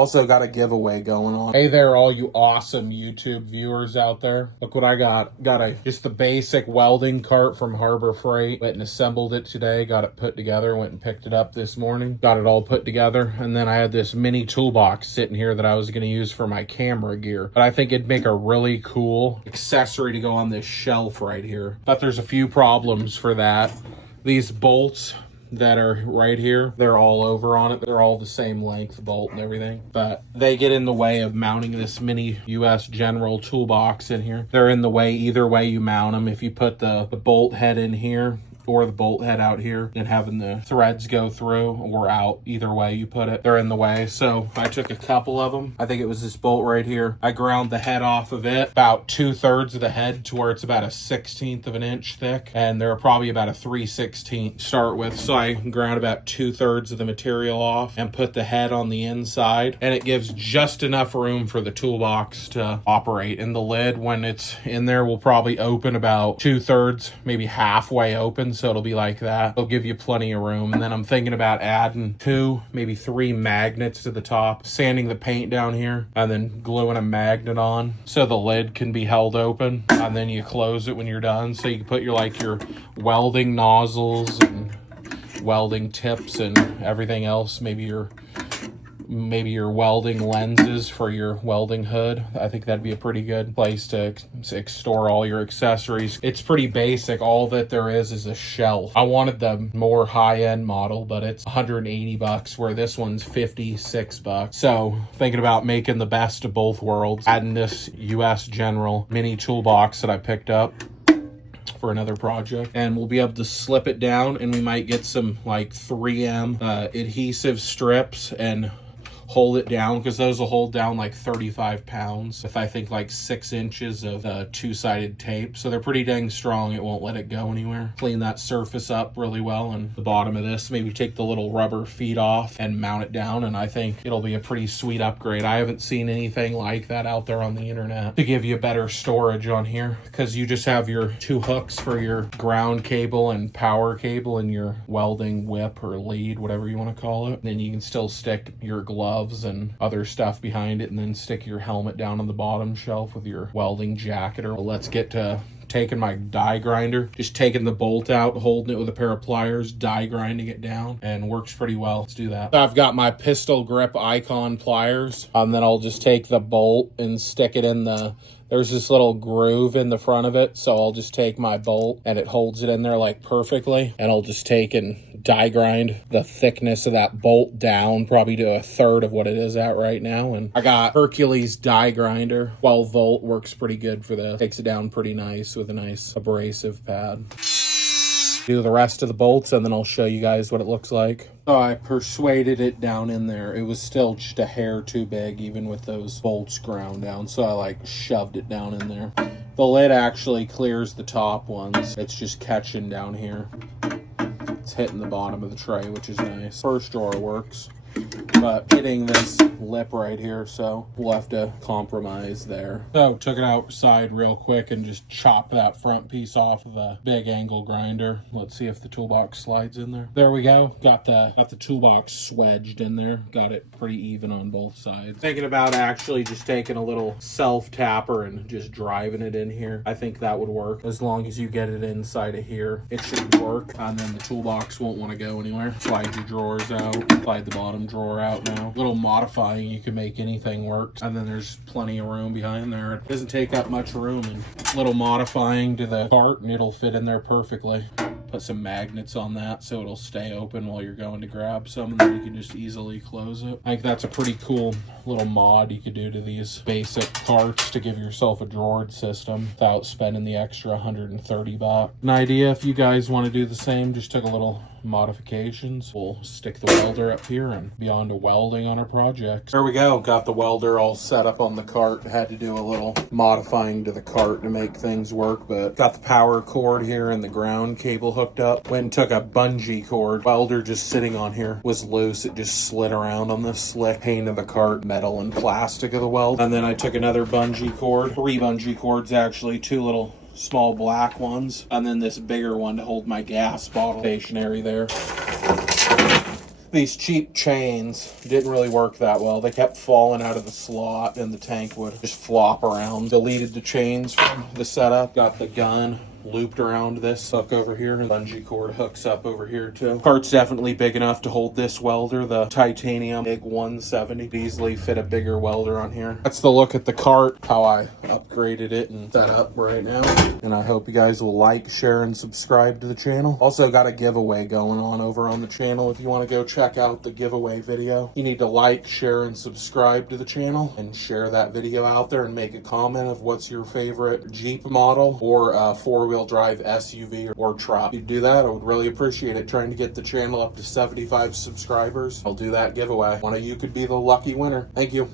Also got a giveaway going on. Hey there, all you awesome YouTube viewers out there. Look what I got. Got just the basic welding cart from Harbor Freight. Went and assembled it today. Got it put together. Went and picked it up this morning. Got it all put together. And then I had this mini toolbox sitting here that I was going to use for my camera gear. But I think it'd make a really cool accessory to go on this shelf right here. But there's a few problems for that. These bolts that are right here, they're all over on it. They're all the same length bolt and everything, but they get in the way of mounting this mini US General toolbox in here. They're in the way either way you mount them. If you put the bolt head in here or the bolt head out here and having the threads go through or out, either way you put it, they're in the way. So I took a couple of them. I think it was this bolt right here. I ground the head off of it, about 2/3 of the head to where it's about a 1/16 of an inch thick, and they're probably about a 3/16 to start with. So I ground about 2/3 of the material off and put the head on the inside, and it gives just enough room for the toolbox to operate. And the lid, when it's in there, will probably open about 2/3, maybe halfway open. So it'll be like that. It'll give you plenty of room. And then I'm thinking about adding 2, maybe 3 magnets to the top, sanding the paint down here, and then gluing a magnet on so the lid can be held open. And then you close it when you're done. So you can put your welding nozzles and welding tips and everything else. Maybe your welding lenses for your welding hood. I think that'd be a pretty good place to store all your accessories. It's pretty basic. All that there is a shelf. I wanted the more high-end model, but it's $180, where this one's $56. So thinking about making the best of both worlds, adding this US General mini toolbox that I picked up for another project, and we'll be able to slip it down, and we might get some like 3M adhesive strips and hold it down, because those will hold down like 35 pounds if I think like 6 inches of two-sided tape. So they're pretty dang strong. It won't let it go anywhere. Clean that surface up really well, and the bottom of this, maybe take the little rubber feet off and mount it down, and I think it'll be a pretty sweet upgrade. I haven't seen anything like that out there on the internet to give you better storage on here, because you just have your 2 hooks for your ground cable and power cable and your welding whip or lead, whatever you want to call it. Then you can still stick your gloves and other stuff behind it, and then stick your helmet down on the bottom shelf with your welding jacket. Or let's get to taking my die grinder, just taking the bolt out, holding it with a pair of pliers, die grinding it down, and works pretty well. Let's do that. I've got my pistol grip icon pliers, and then I'll just take the bolt and stick it in there's this little groove in the front of it, so I'll just take my bolt and it holds it in there like perfectly, and I'll just take and die grind the thickness of that bolt down, probably to 1/3 of what it is at right now. And I got Hercules die grinder. 12 volt works pretty good for this. Takes it down pretty nice with a nice abrasive pad. Do the rest of the bolts, and then I'll show you guys what it looks like. So I persuaded it down in there. It was still just a hair too big, even with those bolts ground down. So I shoved it down in there. The lid actually clears the top ones. It's just catching down here. It's hitting the bottom of the tray, which is nice. First drawer works, but hitting this lip right here, so we'll have to compromise there. So took it outside real quick and just chopped that front piece off of a big angle grinder. Let's see if the toolbox slides in there. There we go. Got the toolbox swedged in there. Got it pretty even on both sides. Thinking about actually just taking a little self tapper and just driving it in here. I think that would work. As long as you get it inside of here, it should work, and then the toolbox won't want to go anywhere. Slide your drawers out. Slide the bottom drawer out now. Little modifying, you can make anything work, and then there's plenty of room behind there. It doesn't take up much room, and little modifying to the cart and it'll fit in there perfectly. Put some magnets on that so it'll stay open while you're going to grab some, and then you can just easily close it. I think that's a pretty cool little mod you could do to these basic carts to give yourself a drawered system without spending the extra $130. An idea if you guys want to do the same, just took a little modifications. We'll stick the welder up here and be on to welding on our projects. There we go. Got the welder all set up on the cart. Had to do a little modifying to the cart to make things work, but got the power cord here and the ground cable hooked up. Went and took a bungee cord. Welder just sitting on here was loose. It just slid around on the slick paint of the cart, metal and plastic of the weld. And then I took another bungee cord, 3 bungee cords actually, 2 little small black ones, and then this bigger one to hold my gas bottle stationary there. These cheap chains didn't really work that well. They kept falling out of the slot and the tank would just flop around. Deleted the chains from the setup. Got the gun looped around this hook over here. Bungee cord hooks up over here too. Cart's definitely big enough to hold this welder. The titanium MIG 170 easily fit a bigger welder on here. That's the look at the cart, how I upgraded it and set up right now. And I hope you guys will like, share, and subscribe to the channel. Also got a giveaway going on over on the channel. If you want to go check out the giveaway video, you need to like, share, and subscribe to the channel and share that video out there and make a comment of what's your favorite Jeep model or four-wheel drive SUV or truck. If you do that, I would really appreciate it. Trying to get the channel up to 75 subscribers. I'll do that giveaway. One of you could be the lucky winner. Thank you.